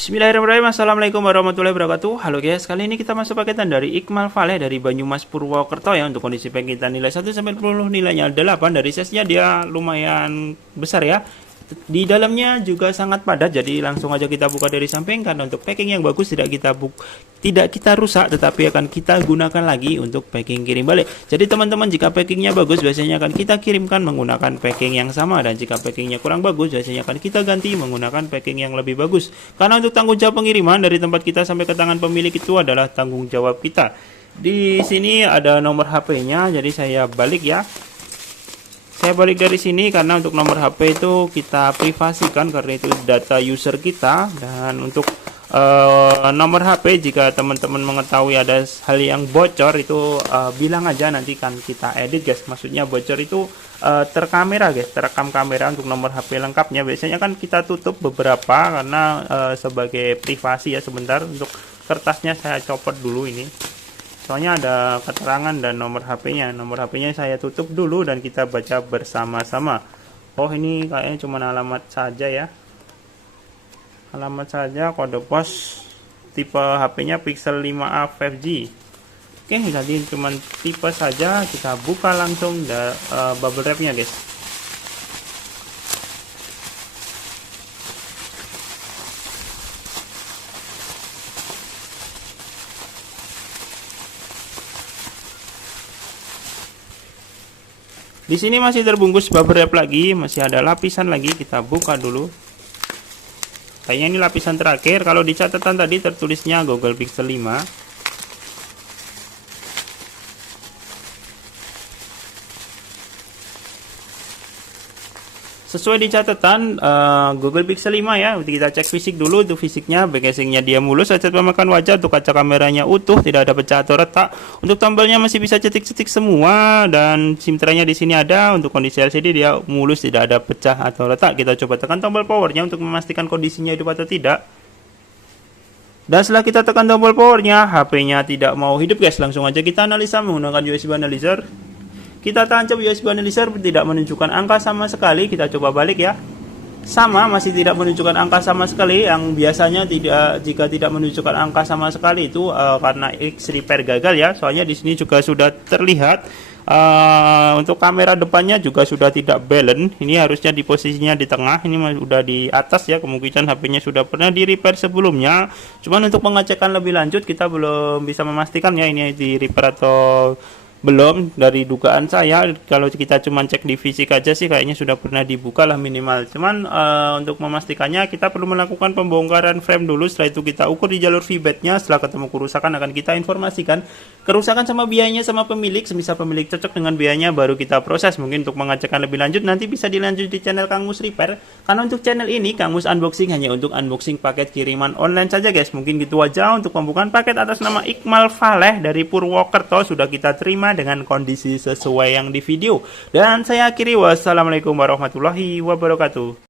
Bismillahirrahmanirrahim. Assalamualaikum warahmatullahi wabarakatuh. Halo guys, kali ini kita masuk paketan dari Iqmal Valeh dari Banyumas Purwokerto ya. Untuk kondisi paketan nilai 1 sampai 10, nilainya 8. Dari size-nya dia lumayan besar ya. Di dalamnya juga sangat padat, jadi langsung aja kita buka dari samping. Karena untuk packing yang bagus tidak kita rusak, tetapi akan kita gunakan lagi untuk packing kirim balik. Jadi teman-teman, jika packingnya bagus biasanya akan kita kirimkan menggunakan packing yang sama, dan jika packingnya kurang bagus biasanya akan kita ganti menggunakan packing yang lebih bagus. Karena untuk tanggung jawab pengiriman dari tempat kita sampai ke tangan pemilik itu adalah tanggung jawab kita. Di sini ada nomor HP-nya, jadi saya balik ya. Saya balik dari sini karena untuk nomor HP itu kita privasikan karena itu data user kita. Dan untuk nomor HP, jika teman-teman mengetahui ada hal yang bocor itu bilang aja, nanti kan kita edit guys. Maksudnya bocor itu terkamera guys, terekam kamera. Untuk nomor HP lengkapnya biasanya kan kita tutup beberapa karena sebagai privasi ya. Sebentar, untuk kertasnya saya copot dulu ini. Soalnya ada keterangan dan nomor HP-nya. Nomor HP-nya saya tutup dulu dan kita baca bersama-sama. Oh, ini kayaknya cuma alamat saja ya. Alamat saja, kode pos, tipe HP-nya Pixel 5a 5G. Oke, tadi cuma tipe saja. Kita buka langsung bubble wrap-nya guys. Di sini masih terbungkus bubble wrap lagi, masih ada lapisan lagi. Kita buka dulu. Kayaknya ini lapisan terakhir. Kalau di catatan tadi tertulisnya Google Pixel 5. Sesuai di catatan Google Pixel 5 ya. Kita cek fisik dulu. Untuk fisiknya, back casingnya dia mulus, headset pemakan wajah. Untuk kaca kameranya utuh, tidak ada pecah atau retak. Untuk tombolnya masih bisa cetik-cetik semua, dan SIM tray-nya di sini ada. Untuk kondisi LCD dia mulus, tidak ada pecah atau retak. Kita coba tekan tombol powernya untuk memastikan kondisinya hidup atau tidak. Dan setelah kita tekan tombol powernya, HP-nya tidak mau hidup guys. Langsung aja kita analisa menggunakan USB analyzer. Kita tancap USB analyzer, tidak menunjukkan angka sama sekali. Kita coba balik ya. Sama, masih tidak menunjukkan angka sama sekali. Yang biasanya jika tidak menunjukkan angka sama sekali itu karena X repair gagal ya. Soalnya di sini juga sudah terlihat untuk kamera depannya juga sudah tidak balance. Ini harusnya di posisinya di tengah. Ini sudah di atas ya. Kemungkinan HP-nya sudah pernah di repair sebelumnya. Cuman untuk pengecekan lebih lanjut kita belum bisa memastikan ya ini di repair atau belum. Dari dugaan saya, kalau kita cuma cek di fisik aja sih kayaknya sudah pernah dibuka lah minimal. Cuman untuk memastikannya kita perlu melakukan pembongkaran frame dulu. Setelah itu kita ukur di jalur feedbacknya. Setelah ketemu kerusakan akan kita informasikan kerusakan sama biayanya sama pemilik. Semisal pemilik cocok dengan biayanya baru kita proses. Mungkin untuk mengecekan lebih lanjut nanti bisa dilanjut di channel Kang Mus Repair. Karena untuk channel ini Kang Mus Unboxing hanya untuk unboxing paket kiriman online saja guys. Mungkin gitu aja untuk pembukaan paket atas nama Iqmal Valeh dari Purwokerto. Sudah kita terima dengan kondisi sesuai yang di video. Dan saya akhiri, wassalamualaikum warahmatullahi wabarakatuh.